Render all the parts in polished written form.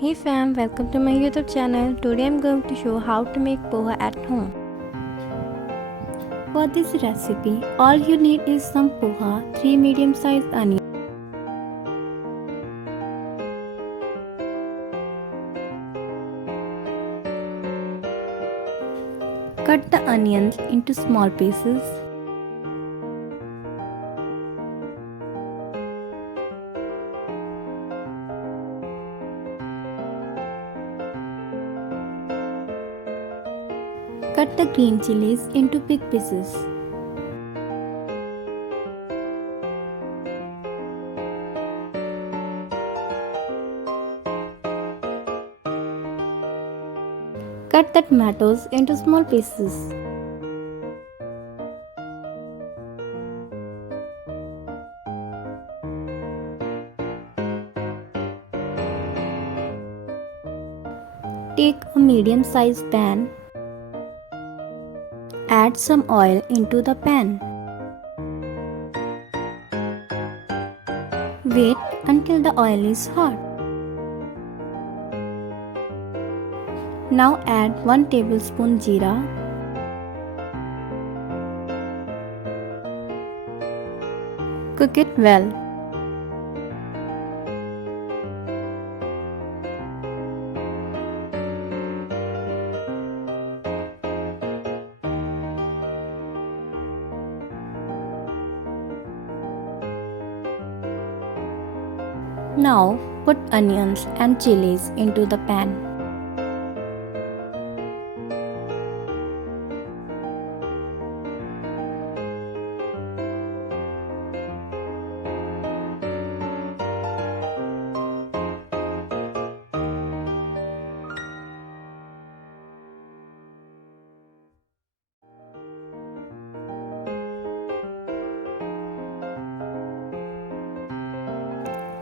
Hey fam, welcome to my YouTube channel. Today I'm going to show how to make poha at home. For this recipe, all you need is some poha, 3 medium-sized onions. Cut the onions into small pieces. Cut the green chillies into big pieces. Cut the tomatoes into small pieces. Take a medium-sized pan. Add some oil into the pan. Wait until the oil is hot. Now add 1 tablespoon jeera. Cook it well. Now put onions and chilies into the pan.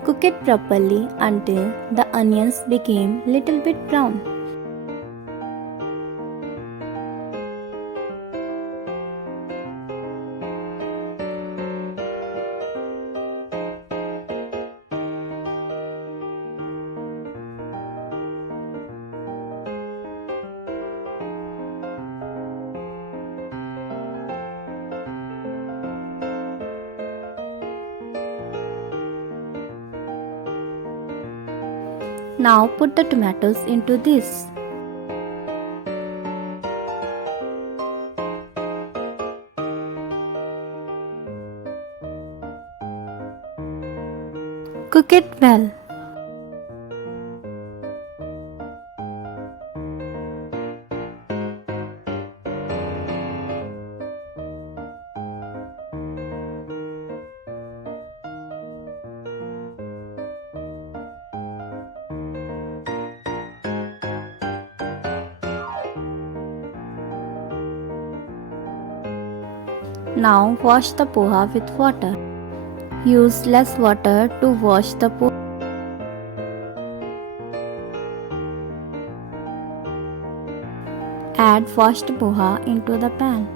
Cook it properly until the onions became little bit brown. Now put the tomatoes into this. Cook it well. Now wash the poha with water. Use less water to wash the poha. Add washed poha into the pan.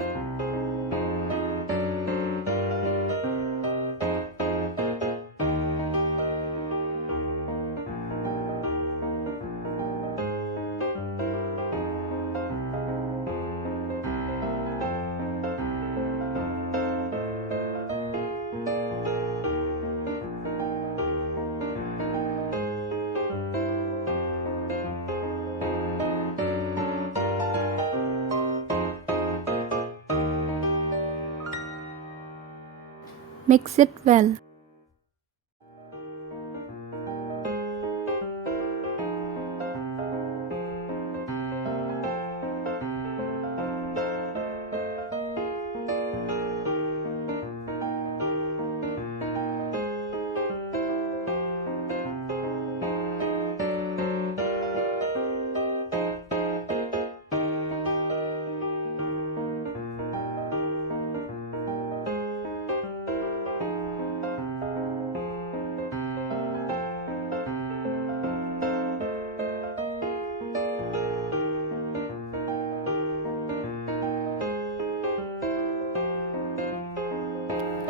Mix it well.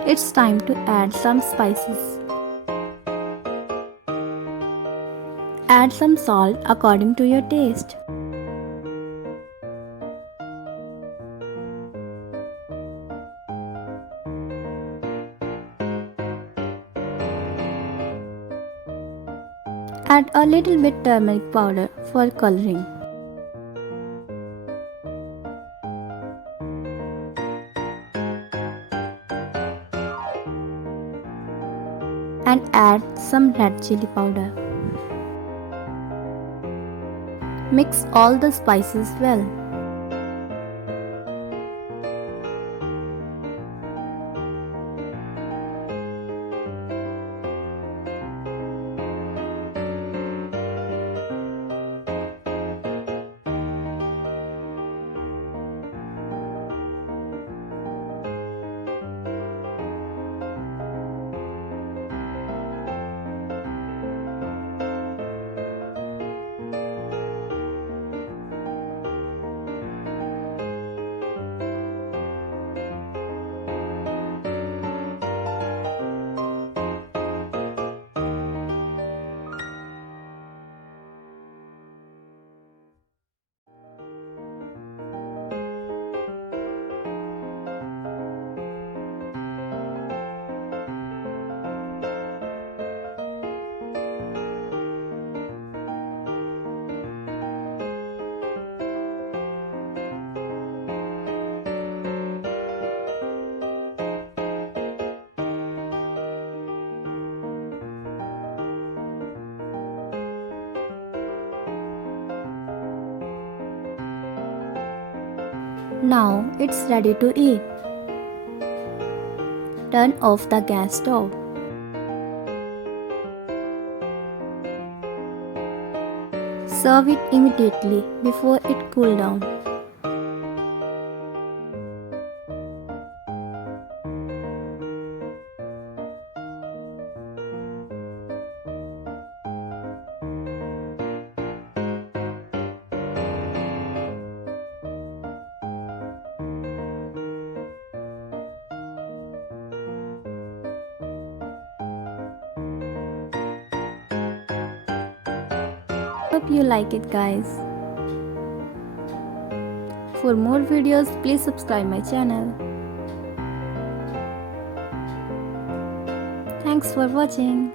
It's time to add some spices. Add some salt according to your taste. Add a little bit turmeric powder for coloring. And add some red chilli powder. Mix all the spices well. Now it's ready to eat. Turn off the gas stove. Serve it immediately before it cools down. Hope you like it, guys. For more videos, please subscribe my channel. Thanks for watching.